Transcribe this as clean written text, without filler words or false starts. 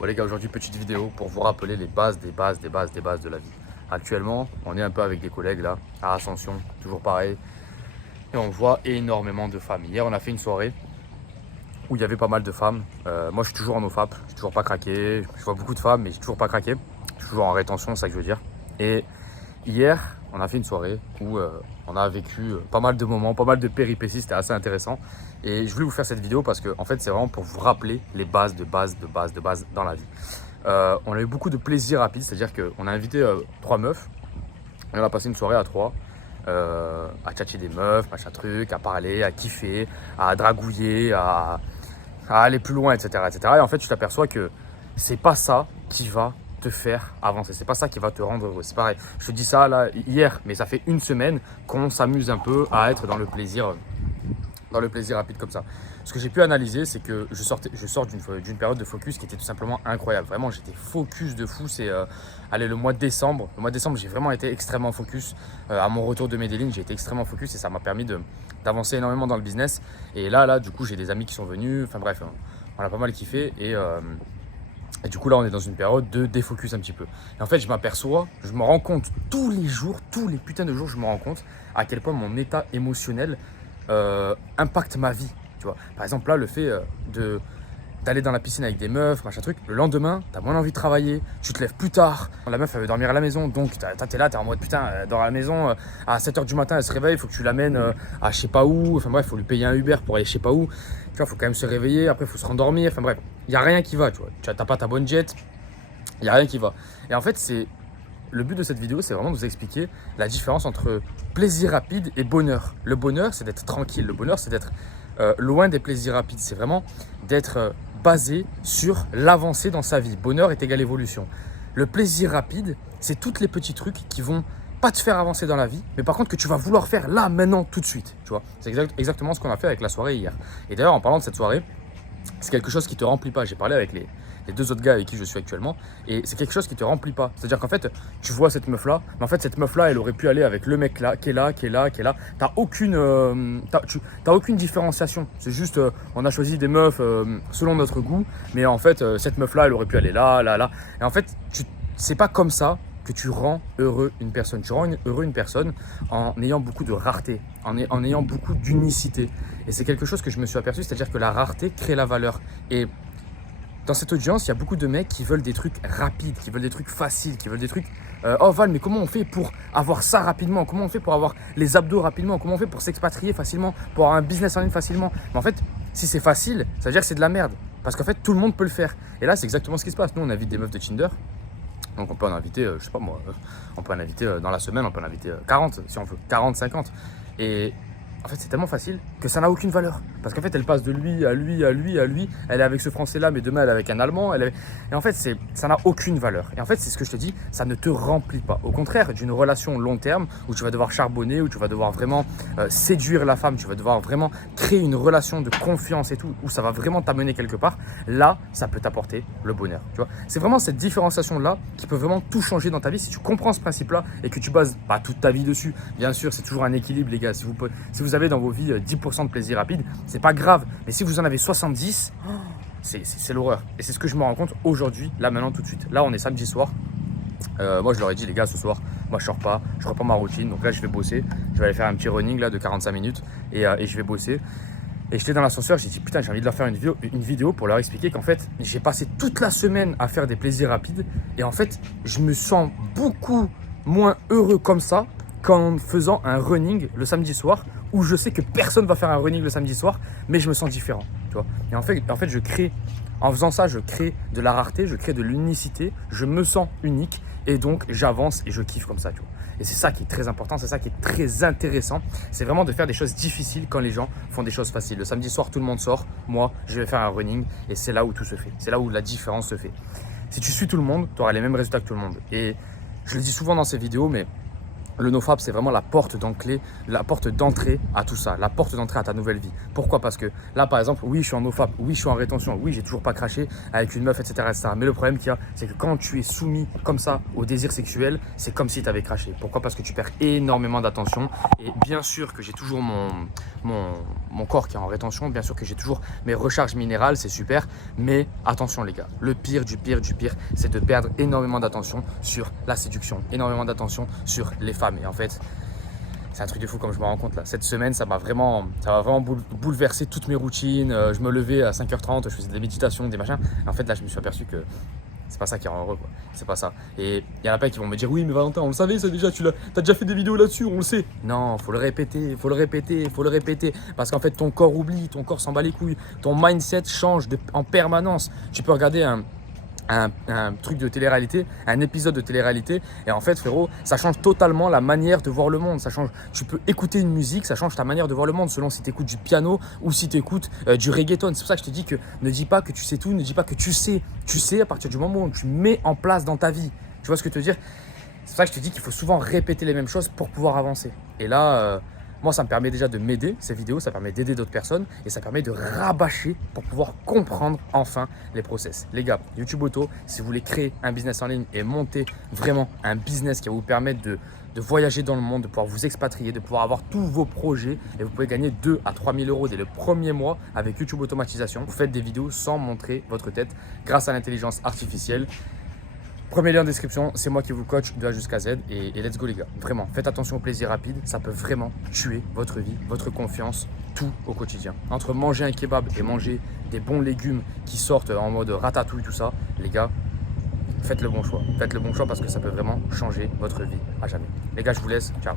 Bon les gars, aujourd'hui petite vidéo pour vous rappeler les bases des bases de la vie. Actuellement, on est un peu avec des collègues là, à Ascension, toujours pareil. Et on voit énormément de femmes. Hier, on a fait une soirée où il y avait pas mal de femmes. Moi, je suis toujours en OFAP, j'ai toujours pas craqué. Je vois beaucoup de femmes, mais j'ai toujours pas craqué. Je suis toujours en rétention, c'est ça que je veux dire. Et hier, on a fait une soirée où on a vécu pas mal de moments, pas mal de péripéties, c'était assez intéressant. Et je voulais vous faire cette vidéo parce que en fait, c'est vraiment pour vous rappeler les bases dans la vie. On a eu beaucoup de plaisir rapide, c'est-à-dire qu'on a invité 3 meufs et on a passé une soirée à 3. À tchatcher des meufs, machin truc, à parler, à kiffer, à dragouiller, à aller plus loin, etc., etc. Et en fait, tu t'aperçois que c'est pas ça qui va te faire avancer, c'est pas ça qui va te rendre heureux. C'est pareil, je te dis ça là hier, mais ça fait une semaine qu'on s'amuse un peu à être dans le plaisir rapide comme ça. Ce que j'ai pu analyser, c'est que je sors d'une période de focus qui était tout simplement incroyable. Vraiment, j'étais focus de fou. C'est le mois de décembre. Le mois de décembre, j'ai vraiment été extrêmement focus. À mon retour de Medellin, j'ai été extrêmement focus et ça m'a permis d'avancer énormément dans le business. Et là, du coup, j'ai des amis qui sont venus. Enfin bref, on a pas mal kiffé et du coup, là, on est dans une période de défocus un petit peu. Et en fait, je me rends compte tous les jours, tous les putains de jours, je me rends compte à quel point mon état émotionnel impacte ma vie. Tu vois. Par exemple, là, le fait d'aller dans la piscine avec des meufs, machin truc, le lendemain, t'as moins envie de travailler, tu te lèves plus tard. La meuf, elle veut dormir à la maison, donc t'es là, t'es en mode putain, elle dort à la maison, à 7h du matin, elle se réveille, il faut que tu l'amènes à je sais pas où. Enfin bref, il faut lui payer un Uber pour aller je sais pas où. Tu vois, il faut quand même se réveiller, après, il faut se rendormir. Enfin bref, il n'y a rien qui va, tu vois. T'as pas ta bonne jet, il n'y a rien qui va. Et en fait, le but de cette vidéo, c'est vraiment de vous expliquer la différence entre plaisir rapide et bonheur. Le bonheur, c'est d'être tranquille. Le bonheur, c'est d'être loin des plaisirs rapides. C'est vraiment d'être basé sur l'avancée dans sa vie. Bonheur est égal évolution. Le plaisir rapide, c'est tous les petits trucs qui vont pas te faire avancer dans la vie, mais par contre que tu vas vouloir faire là, maintenant, tout de suite. Tu vois, c'est exactement ce qu'on a fait avec la soirée hier. Et d'ailleurs, en parlant de cette soirée, c'est quelque chose qui ne te remplit pas. J'ai parlé avec les 2 autres gars avec qui je suis actuellement et c'est quelque chose qui ne te remplit pas. C'est-à-dire qu'en fait, tu vois cette meuf-là, mais en fait, cette meuf-là, elle aurait pu aller avec le mec là, qui est là. Tu n'as aucune différenciation. C'est juste, on a choisi des meufs selon notre goût, mais en fait, cette meuf-là, elle aurait pu aller là. Et en fait, c'est pas comme ça que tu rends heureux une personne. Tu rends heureux une personne en ayant beaucoup de rareté, en ayant beaucoup d'unicité. Et c'est quelque chose que je me suis aperçu, c'est-à-dire que la rareté crée la valeur. Et dans cette audience, il y a beaucoup de mecs qui veulent des trucs rapides, qui veulent des trucs faciles, qui veulent des trucs oh Val, mais comment on fait pour avoir ça rapidement? Comment on fait pour avoir les abdos rapidement? Comment on fait pour s'expatrier facilement? Pour avoir un business en ligne facilement? Mais en fait, si c'est facile, ça veut dire que c'est de la merde. Parce qu'en fait, tout le monde peut le faire. Et là, c'est exactement ce qui se passe. Nous, on invite des meufs de Tinder. Donc on peut en inviter, je sais pas moi, on peut en inviter dans la semaine, on peut en inviter 40 si on veut, 40, 50. Et en fait c'est tellement facile que ça n'a aucune valeur. Parce qu'en fait elle passe de lui à lui, à lui, à lui. Elle est avec ce français là, mais demain elle est avec un allemand. Et en fait ça n'a aucune valeur. Et en fait c'est ce que je te dis, ça ne te remplit pas. Au contraire d'une relation long terme où tu vas devoir charbonner, où tu vas devoir vraiment séduire la femme, tu vas devoir vraiment créer une relation de confiance et tout, où ça va vraiment t'amener quelque part. Là ça peut t'apporter le bonheur. Tu vois, c'est vraiment cette différenciation là qui peut vraiment tout changer dans ta vie si tu comprends ce principe là et que tu bases pas toute ta vie dessus. Bien sûr c'est toujours un équilibre les gars. Si vous avez dans vos vies 10% de plaisir rapide, c'est pas grave, mais si vous en avez 70, c'est l'horreur. Et c'est ce que je me rends compte aujourd'hui, là maintenant tout de suite. Là on est samedi soir. Moi je leur ai dit les gars, ce soir moi je sors pas, je reprends ma routine, donc là je vais bosser, je vais aller faire un petit running là de 45 minutes et je vais bosser. Et j'étais dans l'ascenseur, j'ai dit putain j'ai envie de leur faire une vidéo pour leur expliquer qu'en fait j'ai passé toute la semaine à faire des plaisirs rapides et en fait je me sens beaucoup moins heureux comme ça qu'en faisant un running le samedi soir où je sais que personne va faire un running le samedi soir, mais je me sens différent, tu vois. Et en fait en faisant ça, je crée de la rareté, je crée de l'unicité, je me sens unique et donc j'avance et je kiffe comme ça, tu vois. Et c'est ça qui est très important, c'est ça qui est très intéressant, c'est vraiment de faire des choses difficiles quand les gens font des choses faciles. Le samedi soir, tout le monde sort, moi, je vais faire un running et c'est là où tout se fait, c'est là où la différence se fait. Si tu suis tout le monde, tu auras les mêmes résultats que tout le monde. Et je le dis souvent dans ces vidéos, mais le NoFap, c'est vraiment la porte d'entrée à tout ça, la porte d'entrée à ta nouvelle vie. Pourquoi? Parce que là, par exemple, oui, je suis en NoFap, oui, je suis en rétention, oui, j'ai toujours pas craché avec une meuf, etc., etc. Mais le problème qu'il y a, c'est que quand tu es soumis comme ça au désir sexuel, c'est comme si tu avais craché. Pourquoi? Parce que tu perds énormément d'attention. Et bien sûr que j'ai toujours mon mon corps qui est en rétention. Bien sûr que j'ai toujours mes recharges minérales, c'est super. Mais attention les gars, le pire du pire du pire, c'est de perdre énormément d'attention sur la séduction, énormément d'attention sur les femmes. Et en fait, c'est un truc de fou comme je me rends compte là. Cette semaine, ça va vraiment bouleversé toutes mes routines. Je me levais à 5h30, je faisais des méditations, des machins. Et en fait, là, je me suis aperçu que c'est pas ça qui rend heureux, quoi. C'est pas ça. Et il y en a plein qui vont me dire oui, mais Valentin, on le savait ça déjà, t'as déjà fait des vidéos là-dessus, on le sait. Non, faut le répéter, faut le répéter, faut le répéter. Parce qu'en fait, ton corps oublie, ton corps s'en bat les couilles. Ton mindset change en permanence. Tu peux regarder un truc de télé-réalité, un épisode de télé-réalité, et en fait frérot, ça change totalement la manière de voir le monde. Ça change, tu peux écouter une musique, ça change ta manière de voir le monde selon si tu écoutes du piano ou si tu écoutes du reggaeton. C'est pour ça que je te dis que ne dis pas que tu sais tout, ne dis pas que tu sais à partir du moment où tu mets en place dans ta vie. Tu vois ce que je veux te dire? C'est pour ça que je te dis qu'il faut souvent répéter les mêmes choses pour pouvoir avancer. Et là moi, ça me permet déjà de m'aider, ces vidéos, ça permet d'aider d'autres personnes et ça permet de rabâcher pour pouvoir comprendre enfin les process. Les gars, YouTube Auto, si vous voulez créer un business en ligne et monter vraiment un business qui va vous permettre de voyager dans le monde, de pouvoir vous expatrier, de pouvoir avoir tous vos projets et vous pouvez gagner 2 à 3 000 euros dès le premier mois avec YouTube Automatisation. Vous faites des vidéos sans montrer votre tête grâce à l'intelligence artificielle. Premier lien en description, c'est moi qui vous coach de A jusqu'à Z et let's go les gars. Vraiment, faites attention au plaisir rapide, ça peut vraiment tuer votre vie, votre confiance, tout au quotidien. Entre manger un kebab et manger des bons légumes qui sortent en mode ratatouille, tout ça, les gars, faites le bon choix. Faites le bon choix parce que ça peut vraiment changer votre vie à jamais. Les gars, je vous laisse, ciao.